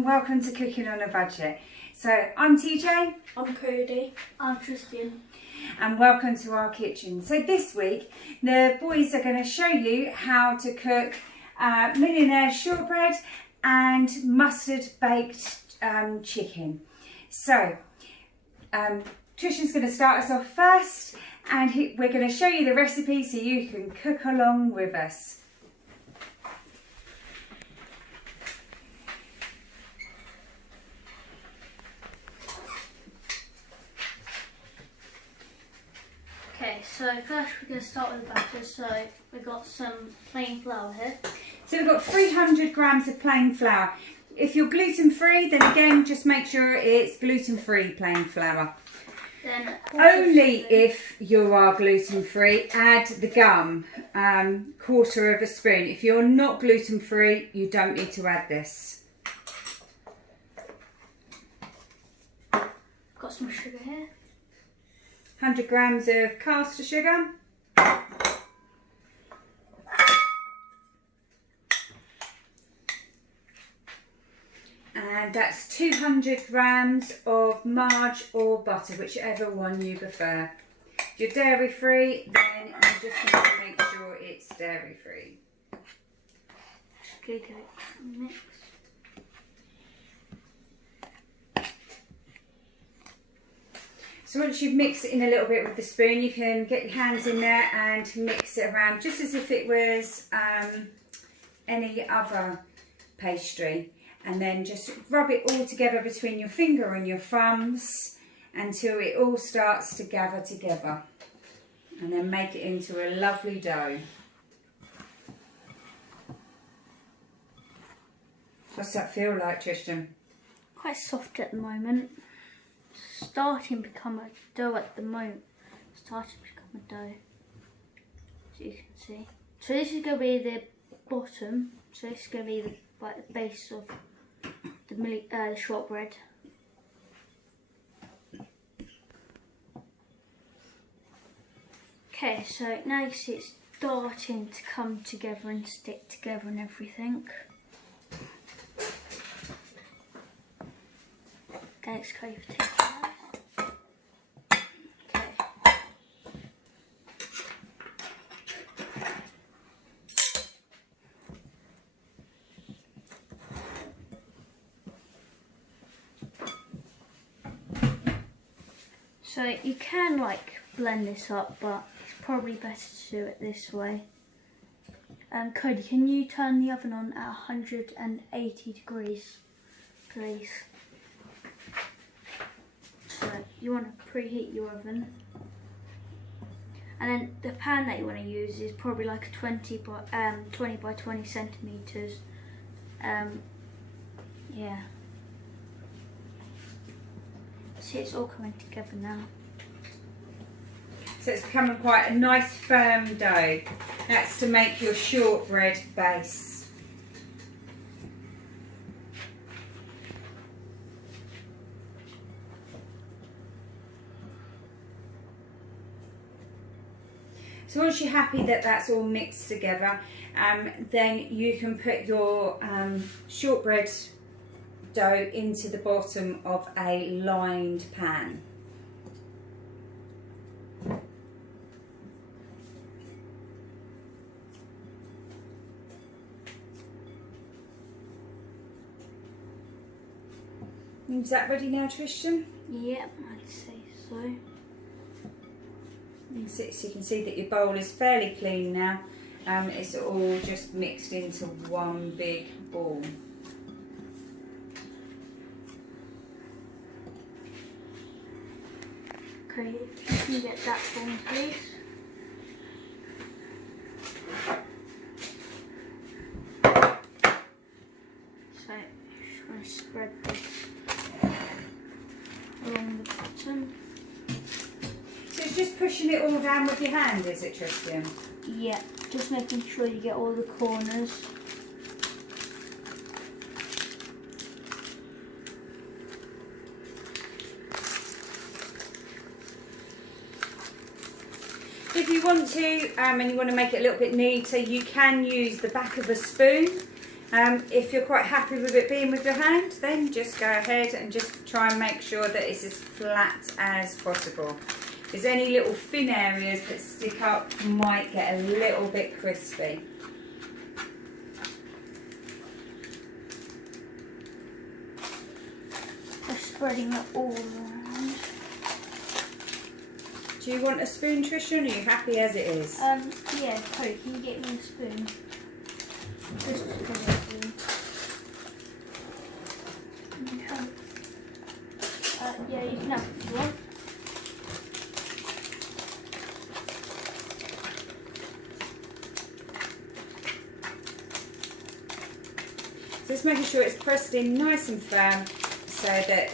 and welcome to Cooking on a Budget. So I'm TJ. I'm Cody. I'm Tristan. And welcome to our kitchen. So this week the boys are going to show you how to cook Millionaire Shortbread and mustard baked chicken. So Tristan's going to start us off first, and we're going to show you the recipe so you can cook along with us. Okay, so first we're going to start with the batter. So we've got some plain flour here. So we've got 300 grams of plain flour. If you're gluten free, then again just make sure it's gluten free plain flour. Then Only if you are gluten free, add the gum, quarter of a spoon. If you're not gluten free, you don't need to add this. Got some sugar here. 100 grams of caster sugar. And that's 200 grams of margarine or butter, whichever one you prefer. If you're dairy free, then you just need to make sure it's dairy free. Just give it a mix. So once you've mixed it in a little bit with the spoon, you can get your hands in there and mix it around just as if it was any other pastry. And then just rub it all together between your finger and your thumbs until it all starts to gather together. And then make it into a lovely dough. What's that feel like, Tristan? Quite soft at the moment. Starting to become a dough at the moment. Starting to become a dough, as you can see. So this is going to be the bottom. So this is going to be the base of the shortbread. Okay, so now you see it's starting to come together and stick together and everything. Okay, let's go for take. So you can like blend this up, but it's probably better to do it this way. Cody, can you turn the oven on at 180 degrees, please? So you want to preheat your oven. And then the pan that you want to use is probably like a 20 by 20 centimeters. Yeah. See, it's all coming together now. So it's becoming quite a nice firm dough. That's to make your shortbread base. So once you're happy that that's all mixed together, then you can put your shortbread dough into the bottom of a lined pan. Is that ready now, Tristan? Yep, I'd say so. So you can see that your bowl is fairly clean now. It's all just mixed into one big ball. Okay, if you can get that for me, please. So, just want to spread this along the bottom. So it's just pushing it all down with your hand, is it, Tristan? Yeah, just making sure you get all the corners. If you want to, and you want to make it a little bit neater, you can use the back of a spoon If you're quite happy with it being with your hand, then just go ahead and just try and make sure that it's as flat as possible. If there's any little thin areas that stick up, might get a little bit crispy. Just spreading it all around. Do you want a spoon, Trisha, or are you happy as it is? Yeah, Chloe, can you get me a spoon? Just put it in. Yeah, you can have it if you want. So just making sure it's pressed in nice and firm so that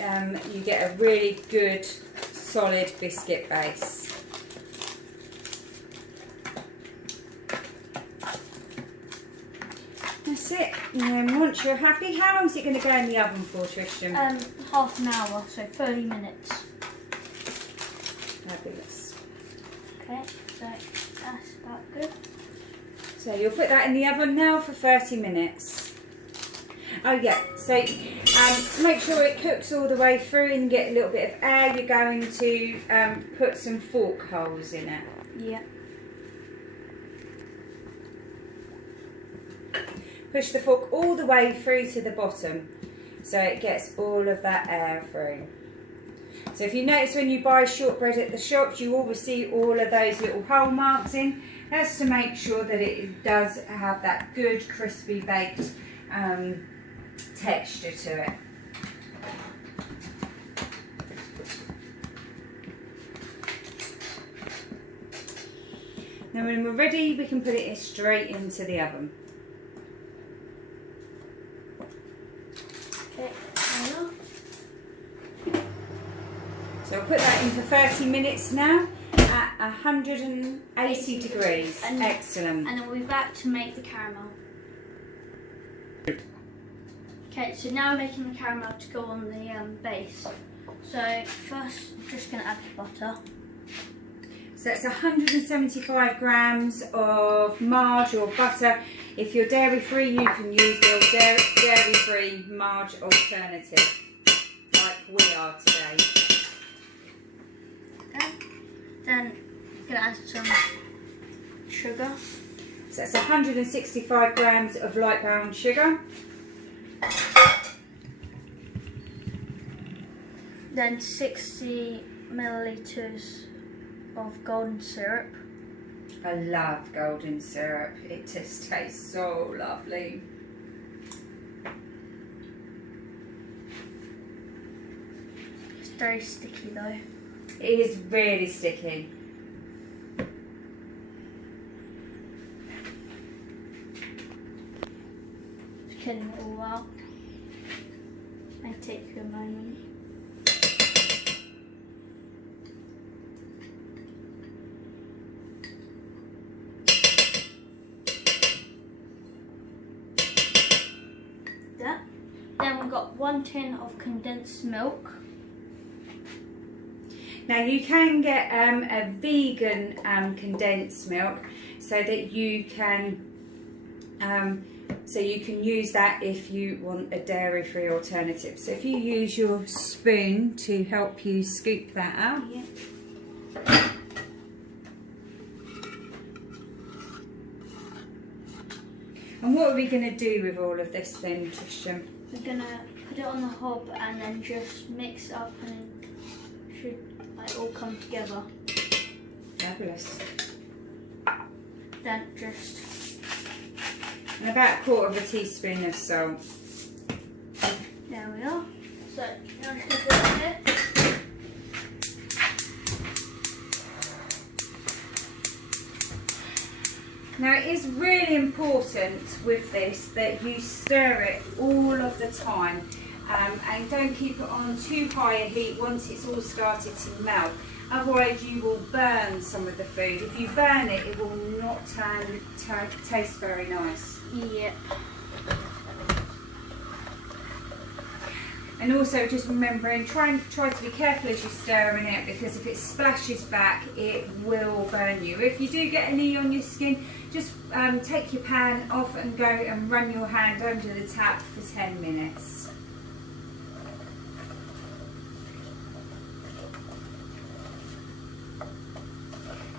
you get a really good solid biscuit base. That's it. And then once you're happy, how long is it going to go in the oven for, Tristan? Half an hour, so 30 minutes. Fabulous. Okay, so that's about good. So you'll put that in the oven now for 30 minutes. Oh yeah, so to make sure it cooks all the way through and get a little bit of air, you're going to put some fork holes in it. Yeah. Push the fork all the way through to the bottom so it gets all of that air through. So if you notice when you buy shortbread at the shops, you always see all of those little hole marks in. That's to make sure that it does have that good crispy baked texture to it. Now when we're ready, we can put it straight into the oven. Okay, So I'll put that in for 30 minutes now at 180 degrees. Excellent. And then we'll be back to make the caramel. Okay, so now we're making the caramel to go on the base. So first, I'm just going to add the butter. So it's 175 grams of marge or butter. If you're dairy free, you can use the dairy free marge alternative, like we are today. Okay. Then I'm going to add some sugar. So it's 165 grams of light brown sugar. Then 60 milliliters of golden syrup. I love golden syrup. It just tastes so lovely. It's very sticky though. It is really sticky. Just getting it all out. May take you a moment. That. Then we've got 1 tin of condensed milk. Now you can get a vegan condensed milk so that you can use that if you want a dairy-free alternative. So if you use your spoon to help you scoop that out. Yeah. And what are we going to do with all of this then, Christian? We're going to put it on the hob and then just mix up and it should all come together. Fabulous. Then just... And about 1/4 teaspoon of salt. There we are. So, now I'm just going to put it. Now it is really important with this that you stir it all of the time and don't keep it on too high a heat once it's all started to melt. Otherwise you will burn some of the food. If you burn it, it will not taste very nice. Yeah. And also just remembering, try to be careful as you're stirring it, because if it splashes back, it will burn you. If you do get any on your skin, just take your pan off and go and run your hand under the tap for 10 minutes.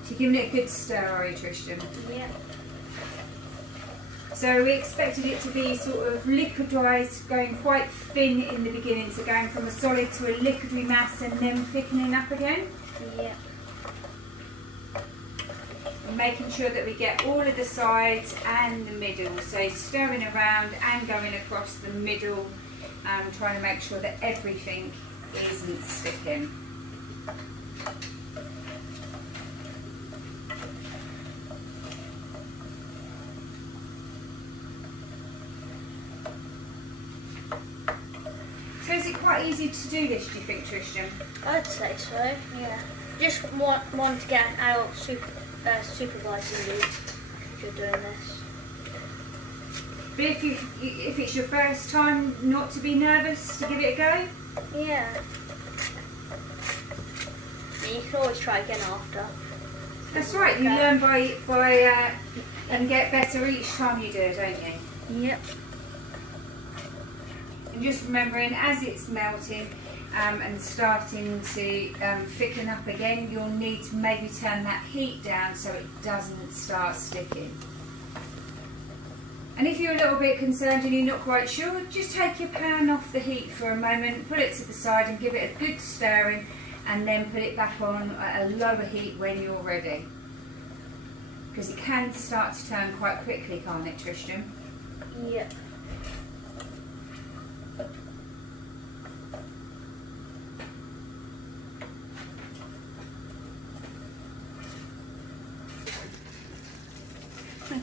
So you're giving it a good stir, are you, Tristan? Yeah. So we expected it to be sort of liquidised, going quite thin in the beginning, so going from a solid to a liquidy mass and then thickening up again. Yeah. And making sure that we get all of the sides and the middle, so stirring around and going across the middle, trying to make sure that everything isn't sticking. So is it quite easy to do this, do you think, Tristan? I'd say so, yeah. Just want to get an adult supervising you if you're doing this. But if it's your first time, not to be nervous, to give it a go? Yeah. You can always try again after. That's right, you learn by and get better each time you do it, don't you? Yep. And just remembering, as it's melting and starting to thicken up again, you'll need to maybe turn that heat down so it doesn't start sticking. And if you're a little bit concerned and you're not quite sure, just take your pan off the heat for a moment, put it to the side and give it a good stirring, and then put it back on at a lower heat when you're ready. Because it can start to turn quite quickly, can't it, Tristan? Yep.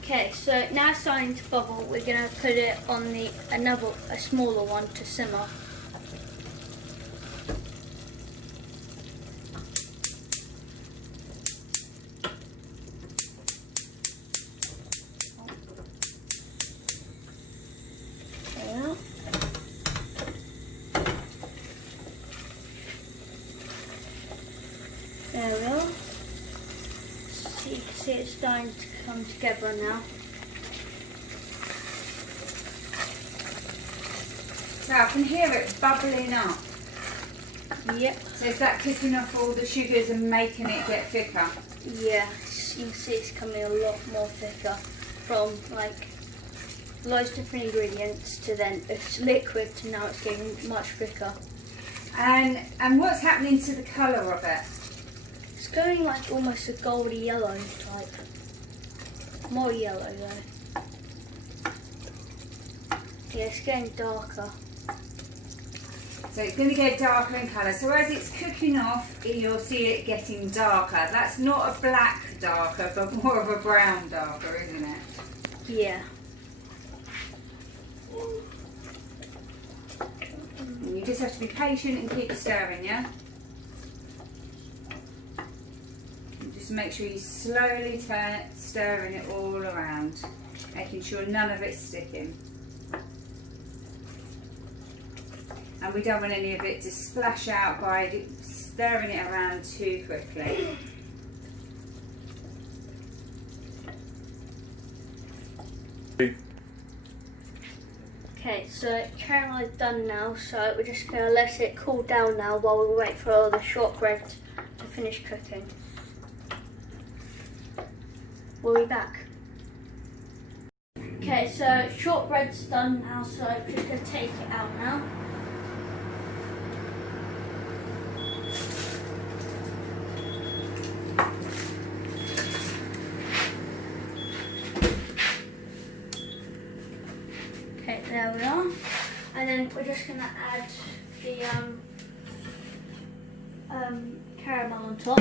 Okay, so now it's starting to bubble. We're going to put it on a smaller one to simmer. There we are. So you can see it's starting to come together now. So I can hear it bubbling up. Yep. So is that kicking off all the sugars and making it get thicker? Yeah, you can see it's coming a lot more thicker from like loads of different ingredients to then it's liquid to now it's getting much thicker. And what's happening to the colour of it? It's going like almost a goldy yellow type. More yellow though. Yeah, it's getting darker. So it's going to get darker in colour. So as it's cooking off, you'll see it getting darker. That's not a black darker, but more of a brown darker, isn't it? Yeah. And you just have to be patient and keep stirring, yeah? And just make sure you slowly stirring it all around, making sure none of it's sticking. And we don't want any of it to splash out by stirring it around too quickly. Okay, so caramel is done now, so we're just going to let it cool down now while we wait for all the shortbread to finish cooking. We'll be back. Okay, so shortbread's done now, so we're just going to take it out now. Okay, there we are. And then we're just going to add the caramel on top.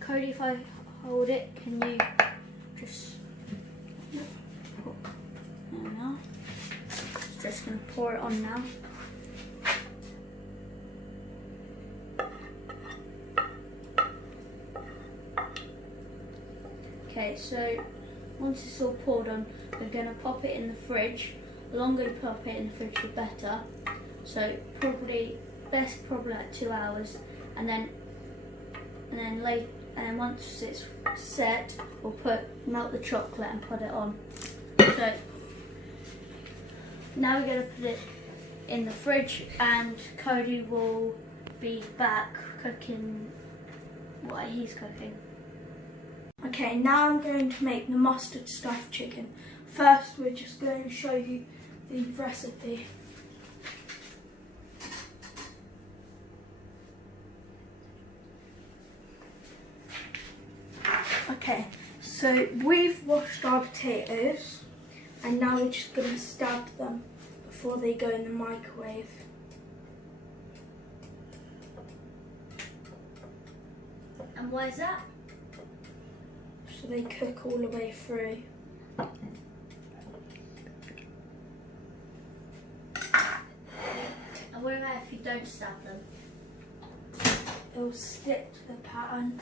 Cody, if I hold it, can you just... There we are. Just going to pour it on now. Okay, so once it's all poured on, we're going to pop it in the fridge. The longer you pop it in the fridge, the better. So probably like 2 hours, and then once it's set, we'll melt the chocolate and put it on. So now we're going to put it in the fridge, and Cody will be back cooking what he's cooking. Okay, now I'm going to make the mustard stuffed chicken. First, we're just going to show you the recipe. Okay, so we've washed our potatoes, and now we're just going to stab them before they go in the microwave. And why is that? So they cook all the way through. And what about if you don't stab them? It will stick to the pattern.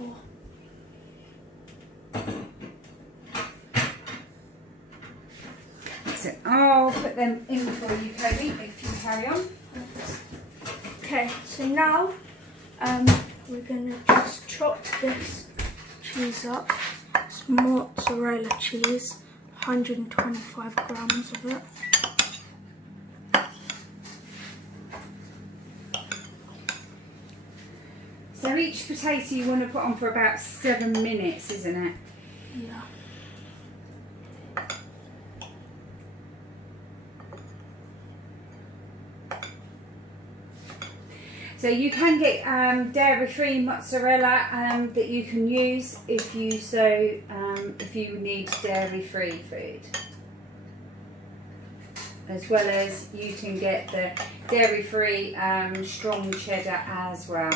Or So I'll put them in for you, Cody, if you carry on. okay, so now we're going to just chop this cheese up. It's mozzarella cheese, 125 grams of it. So each potato you want to put on for about 7 minutes, isn't it? Yeah. So you can get dairy-free mozzarella that you can use if you need dairy-free food, as well as you can get the dairy-free strong cheddar as well.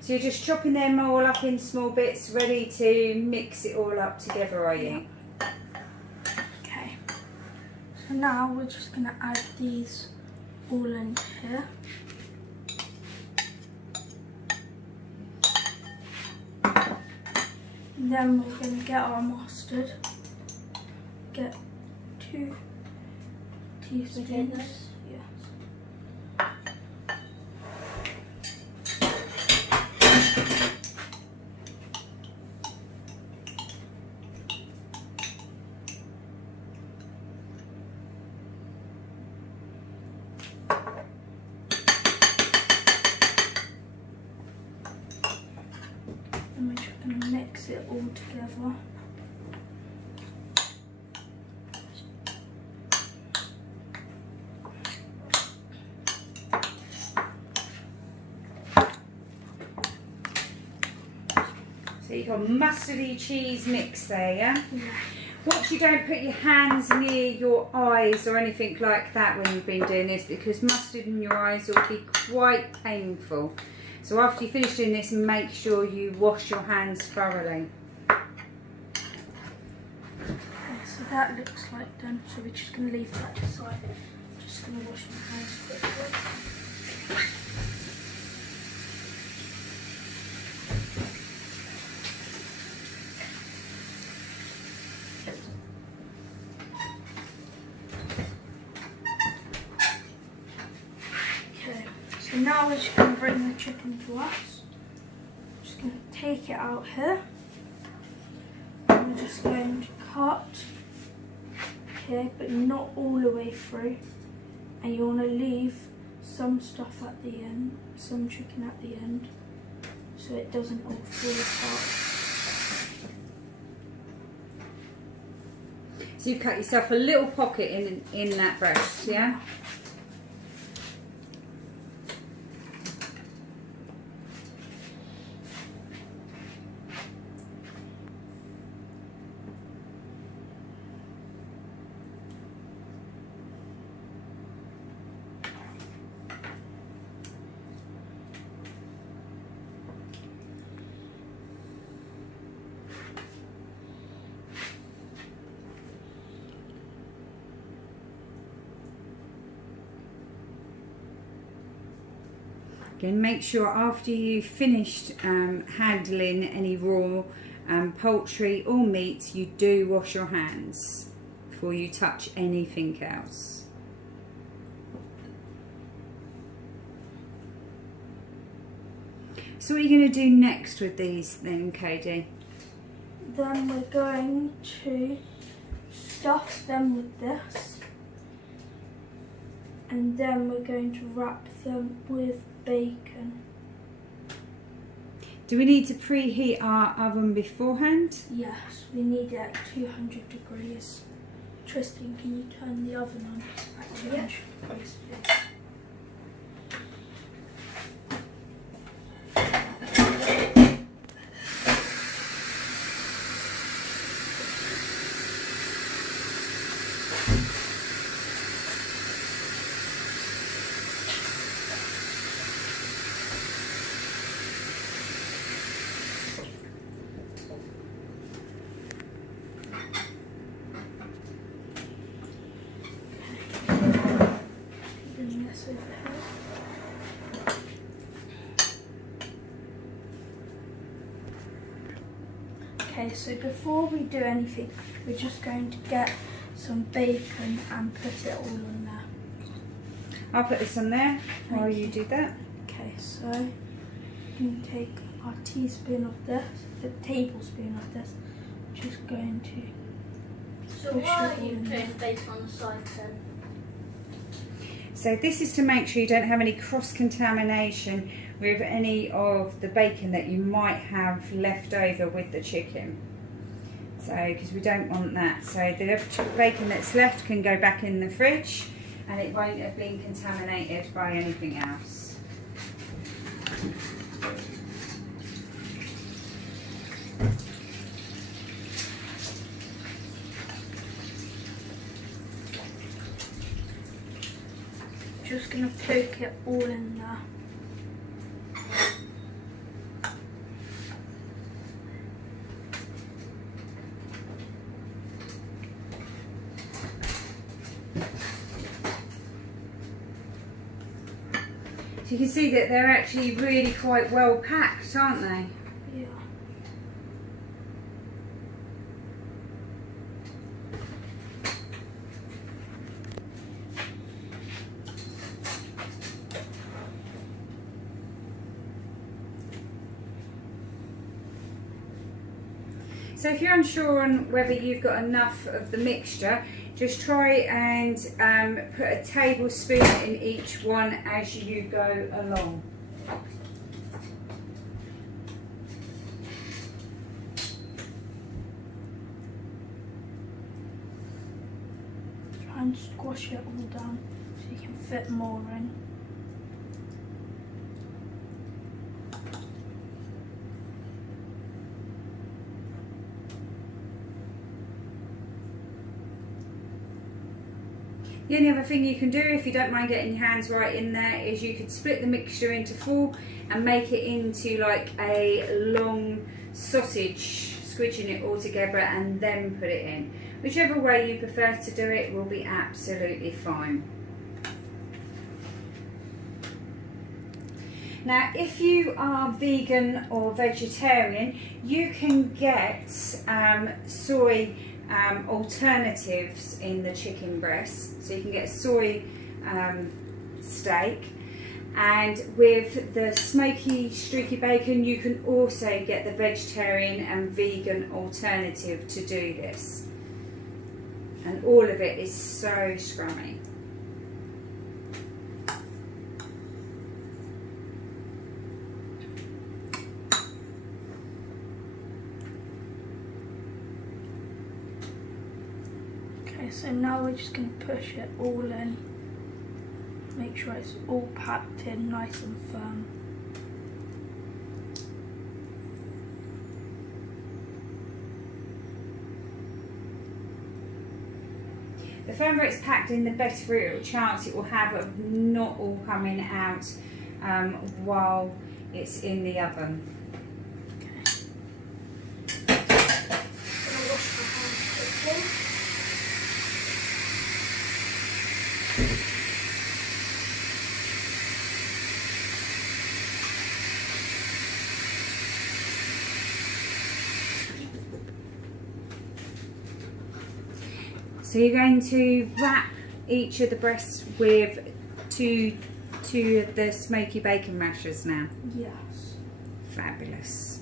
So you're just chopping them all up in small bits, ready to mix it all up together, are you? Okay. So now we're just going to add these all in here. And then we're going to get our mustard. Get 2 teaspoons. And we're just going to mix it all together. So you've got mustardy cheese mix there, yeah? Yeah. Watch you don't put your hands near your eyes or anything like that when you've been doing this, because mustard in your eyes will be quite painful. So after you finish doing this, make sure you wash your hands thoroughly. Okay, so that looks like done, so we're just going to leave that aside. Just going to wash my hands quickly. Okay, so now we're just going to bring the chicken to us. Just going to take it out here. And we're just going to cut here, but not all the way through. And you want to leave some stuff at the end, some chicken at the end, so it doesn't all fall apart. So you've cut yourself a little pocket in that breast, yeah? Again, make sure after you've finished handling any raw poultry or meat, you do wash your hands before you touch anything else. So what are you going to do next with these then, Katie? Then we're going to stuff them with this, and then we're going to wrap them with bacon. Do we need to preheat our oven beforehand? Yes, we need it at 200 degrees. Tristan, can you turn the oven on at 200 degrees, please? Okay, so before we do anything, we're just going to get some bacon and put it all in there. I'll put this on there while you do that. Okay, so we can take our teaspoon of this, the tablespoon of this, just going to So why are you putting bacon on the side then? So this is to make sure you don't have any cross-contamination with any of the bacon that you might have left over with the chicken. So, because we don't want that. So the bacon that's left can go back in the fridge and it won't have been contaminated by anything else. Just going to poke it all in there. So you can see that they're actually really quite well packed, aren't they? Yeah. So if you're unsure on whether you've got enough of the mixture, just try and put a tablespoon in each one as you go along. Try and squash it all down so you can fit more in. The only other thing you can do, if you don't mind getting your hands right in there, is you could split the mixture into four and make it into like a long sausage, squidging it all together and then put it in. Whichever way you prefer to do it will be absolutely fine. Now, if you are vegan or vegetarian, you can get soy alternatives in the chicken breast. So you can get soy steak, and with the smoky streaky bacon you can also get the vegetarian and vegan alternative to do this, and all of it is so scrummy. So now we're just going to push it all in, make sure it's all packed in nice and firm. The firmer it's packed in, the better chance it will have of not all coming out while it's in the oven. So you're going to wrap each of the breasts with two of the smoky bacon rashers now. Yes. Fabulous.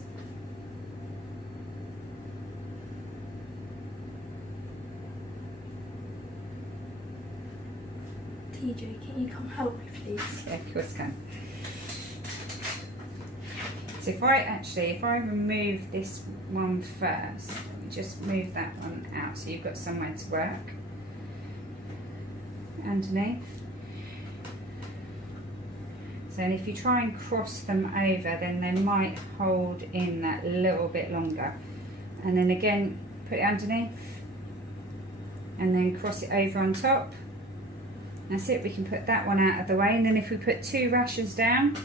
TJ, can you come help me, please? Yeah, of course I can. So if I remove this one first, just move that one out so you've got somewhere to work underneath. So then if you try and cross them over, then they might hold in that little bit longer. And then again, put it underneath and then cross it over on top. That's it, we can put that one out of the way. And then if we put 2 rashers down,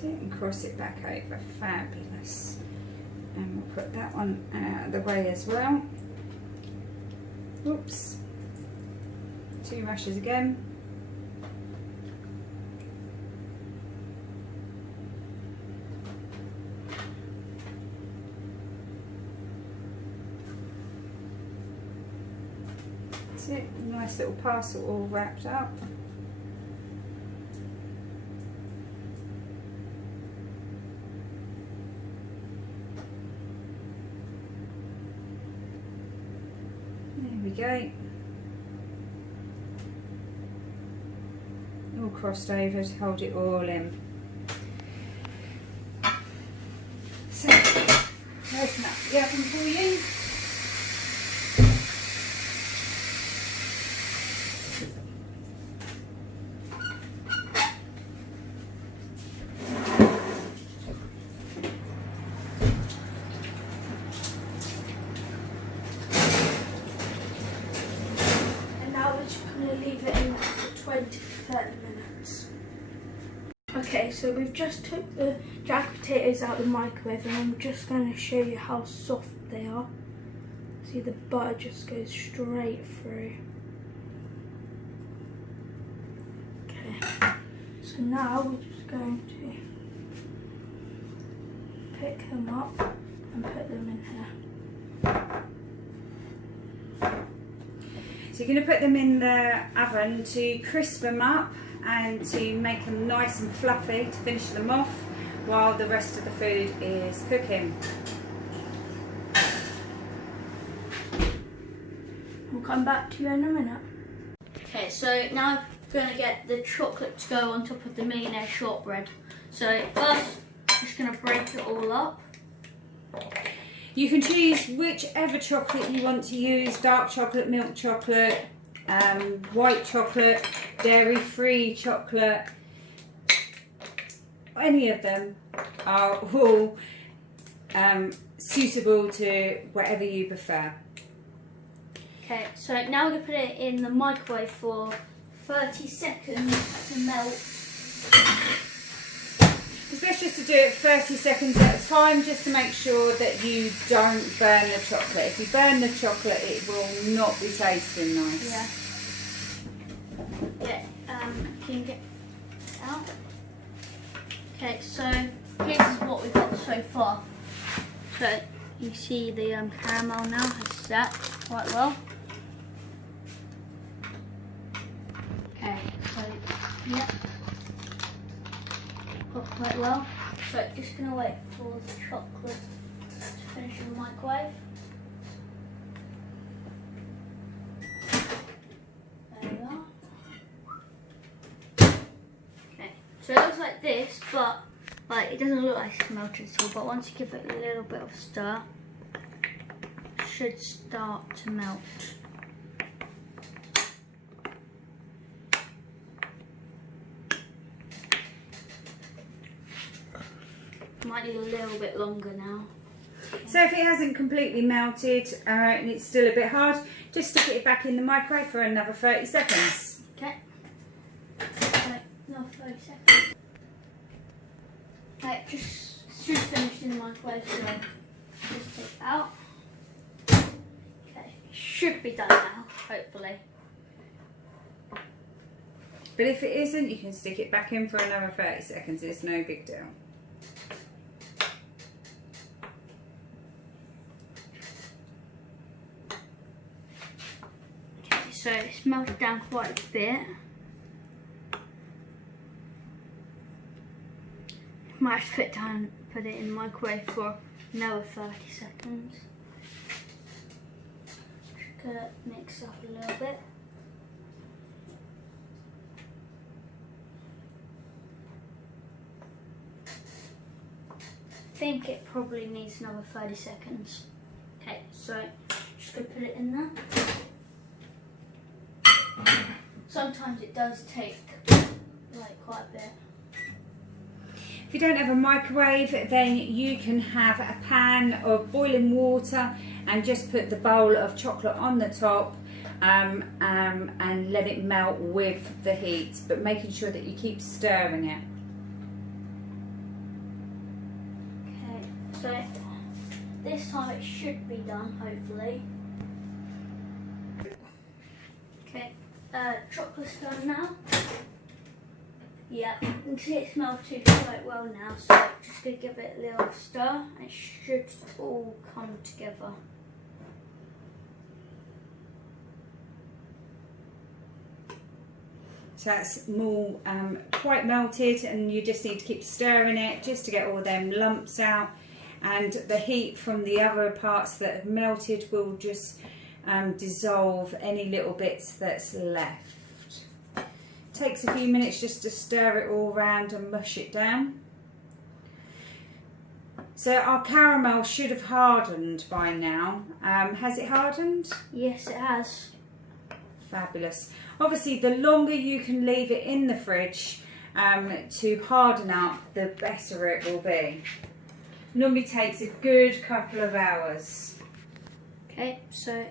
and cross it back over. Fabulous. And we'll put that one out of the way as well. Oops. 2 rashers again. That's it. Nice little parcel all wrapped up. There we go. All crossed over to hold it all in. So, open up the oven for you. Leave it in there for 20 to 30 minutes. Okay, so we've just took the jack potatoes out of the microwave and I'm just going to show you how soft they are. See, the butter just goes straight through. Okay, so now we're just going to pick them up and put them in here. So you're going to put them in the oven to crisp them up and to make them nice and fluffy to finish them off while the rest of the food is cooking. We'll come back to you in a minute. Okay, so now I'm going to get the chocolate to go on top of the Millionaire Shortbread. So first, I'm just going to break it all up. You can choose whichever chocolate you want to use, dark chocolate, milk chocolate, white chocolate, dairy-free chocolate. Any of them are all suitable to whatever you prefer. Okay, so now we're going to put it in the microwave for 30 seconds to melt. It's best just to do it 30 seconds at a time, just to make sure that you don't burn the chocolate. If you burn the chocolate, it will not be tasting nice. Yeah. Can you get it out? Okay, so here's what we've got so far. So you see the caramel now has set quite well. Okay, so yeah. Quite well. So just gonna wait for the chocolate to finish in the microwave. There we are. Okay, so it looks like this, but like it doesn't look like it's melted at all. But once you give it a little bit of a stir, it should start to melt. Might need a little bit longer now. So if it hasn't completely melted and it's still a bit hard, just stick it back in the microwave for another 30 seconds. Okay. Right, no, 30 seconds. Right, just finished in the microwave, so just take it out. Okay, should be done now, hopefully. But if it isn't, you can stick it back in for another 30 seconds. It's no big deal. Okay, so it's melted down quite a bit. Might have to put it in the microwave for another 30 seconds. Just gonna mix up a little bit. I think it probably needs another 30 seconds. Okay, so just gonna put it in there. Sometimes it does take like quite a bit. If you don't have a microwave, then you can have a pan of boiling water and just put the bowl of chocolate on the top and let it melt with the heat, but making sure that you keep stirring it. Okay, so this time it should be done, hopefully. Okay, chocolate's done now. Yeah, you can see it's melted quite well now, so just going to give it a little stir and it should all come together. So that's more quite melted, and you just need to keep stirring it just to get all them lumps out, and the heat from the other parts that have melted will just dissolve any little bits that's left. Takes a few minutes just to stir it all around and mush it down. So our caramel should have hardened by now. Has it hardened? Yes, it has. Fabulous. Obviously, the longer you can leave it in the fridge to harden up, the better it will be. Normally takes a good couple of hours. Okay, so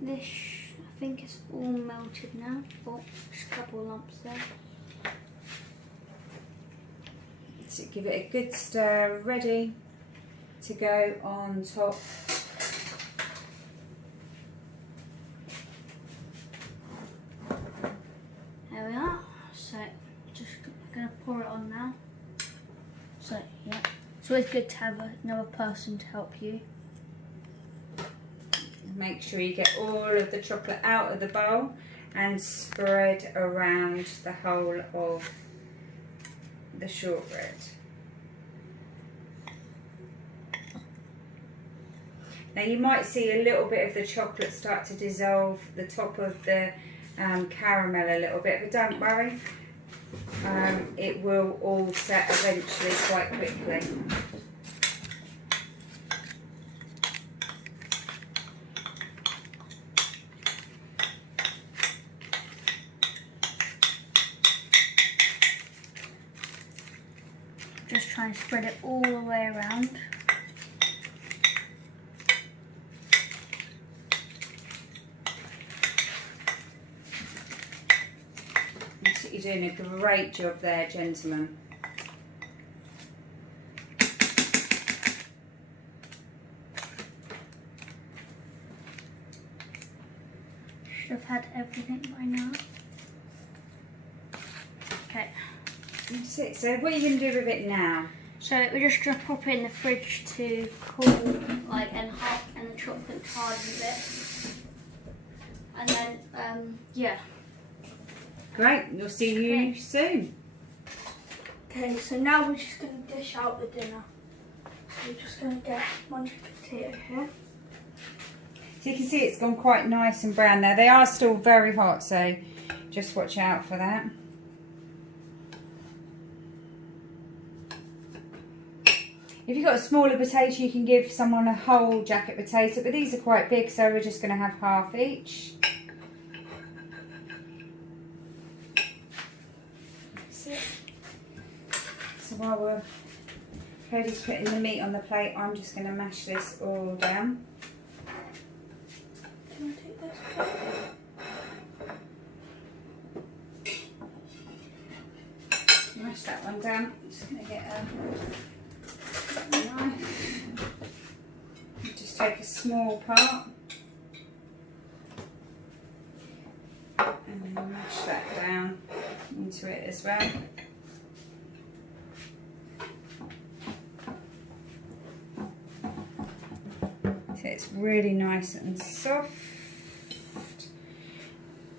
this, I think it's all melted now. Oh, just a couple of lumps there. So give it a good stir, ready to go on top. There we are. So just gonna pour it on now. So yeah, it's always good to have another person to help you. Make sure you get all of the chocolate out of the bowl and spread around the whole of the shortbread. Now you might see a little bit of the chocolate start to dissolve the top of the caramel a little bit, but don't worry, it will all set eventually quite quickly. Just try and spread it all the way around. You're doing a great job there, gentlemen. Should have had everything by now. Okay. That's it. So what are you going to do with it now? So we're just going to pop it in the fridge to cool, like, and the chocolate to harden a bit. And then, yeah. Great, we'll see you soon. Okay, so now we're just going to dish out the dinner. So we're just going to get one potato here. So you can see it's gone quite nice and brown there. They are still very hot, so just watch out for that. If you've got a smaller potato, you can give someone a whole jacket potato, but these are quite big, so we're just going to have half each. So while Cody's putting the meat on the plate, I'm just going to mash this all down. Do you want to take this? Mash that one down. I'm just going to get a knife. Just take a small part. And then mash that down into it as well. So it's really nice and soft.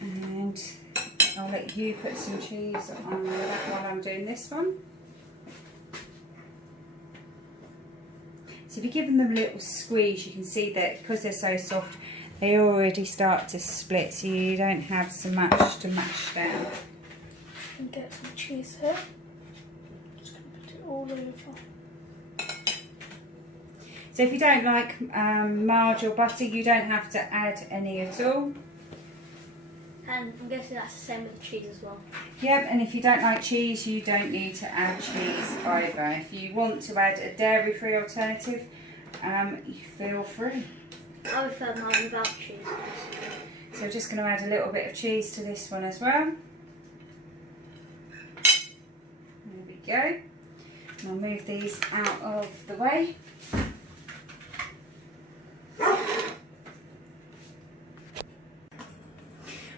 And I'll let you put some cheese on that while I'm doing this one. So if you give them a little squeeze, you can see that because they're so soft, they already start to split, so you don't have so much to mash down. And get some cheese here. Just going to put it all over. So if you don't like margarine or butter, you don't have to add any at all. And I'm guessing that's the same with the cheese as well. Yep, and if you don't like cheese, you don't need to add cheese either. If you want to add a dairy-free alternative, you feel free. I prefer mine without cheese. So we're just going to add a little bit of cheese to this one as well. There we go. And I'll move these out of the way.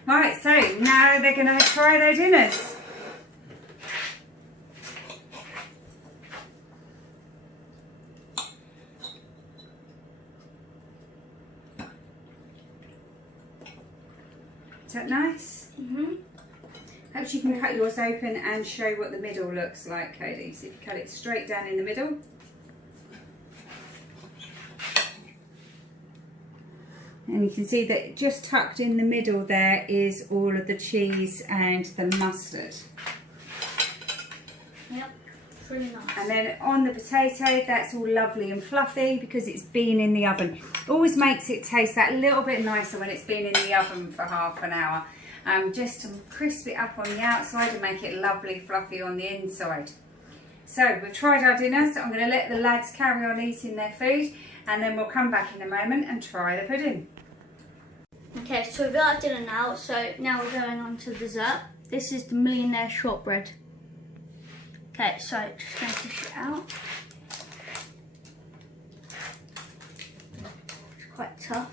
Right, so now they're going to try their dinners. Is that nice? Mm-hmm. Hope you can cut yours open and show what the middle looks like, Cody. So if you cut it straight down in the middle. And you can see that just tucked in the middle there is all of the cheese and the mustard. Yep, it's really nice. And then on the potato, that's all lovely and fluffy because it's been in the oven. Always makes it taste that little bit nicer when it's been in the oven for half an hour. Just to crisp it up on the outside and make it lovely fluffy on the inside. So we've tried our dinner, so I'm going to let the lads carry on eating their food and then we'll come back in a moment and try the pudding. Okay, so we've got our dinner now, so now we're going on to dessert. This is the Millionaire Shortbread. Okay, so just going to fish it out. It's quite tough.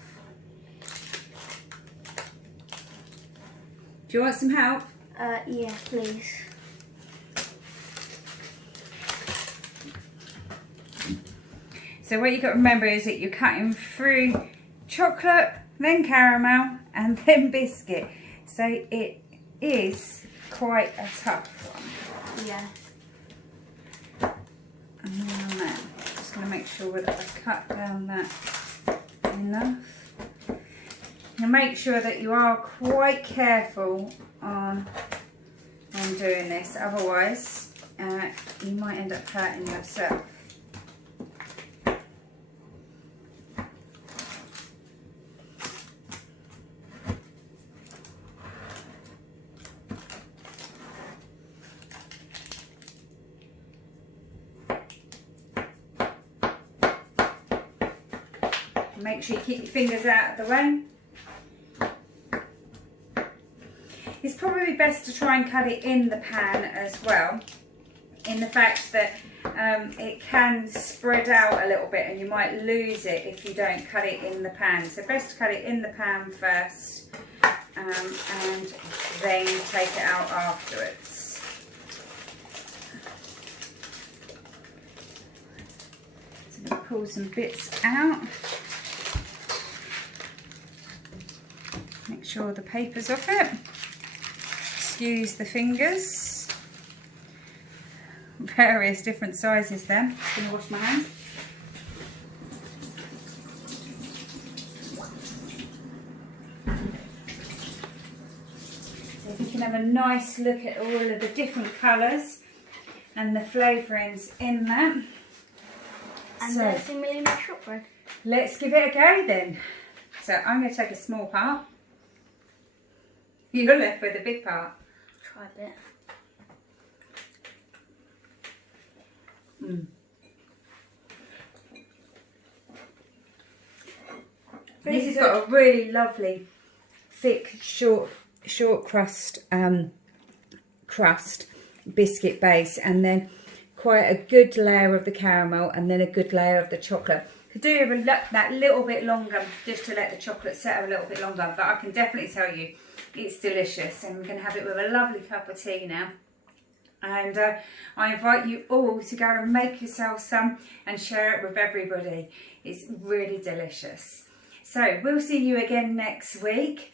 Do you want some help? Yeah, please. So what you've got to remember is that you're cutting through chocolate, then caramel, and then biscuit. So it is quite a tough one. Yeah. And then I'm just going to make sure that I cut down that enough. Now make sure that you are quite careful on doing this, otherwise you might end up hurting yourself. Make sure you keep your fingers out of the way. It's probably best to try and cut it in the pan as well, in the fact that it can spread out a little bit and you might lose it if you don't cut it in the pan. So best to cut it in the pan first and then take it out afterwards. So I'm going to pull some bits out. Make sure the paper's off it. Excuse the fingers. Various different sizes then. Just going to wash my hands. So if you can have a nice look at all of the different colours and the flavourings in that. And so, there's the Millionaire Shortbread. Let's give it a go then. So I'm going to take a small part. You're left with a big part. Try a bit. This has got a really lovely, thick, short crust biscuit base, and then quite a good layer of the caramel, and then a good layer of the chocolate. Could do with that little bit longer, just to let the chocolate settle a little bit longer. But I can definitely tell you, it's delicious, and we're going to have it with a lovely cup of tea now. And I invite you all to go and make yourself some and share it with everybody. It's really delicious. So we'll see you again next week.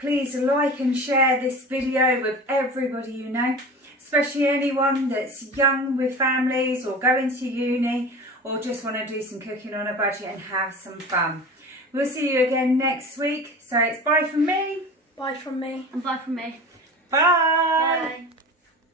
Please like and share this video with everybody you know, especially anyone that's young with families or going to uni or just want to do some cooking on a budget and have some fun. We'll see you again next week. So it's bye from me. Bye from me. And bye from me. Bye. Bye.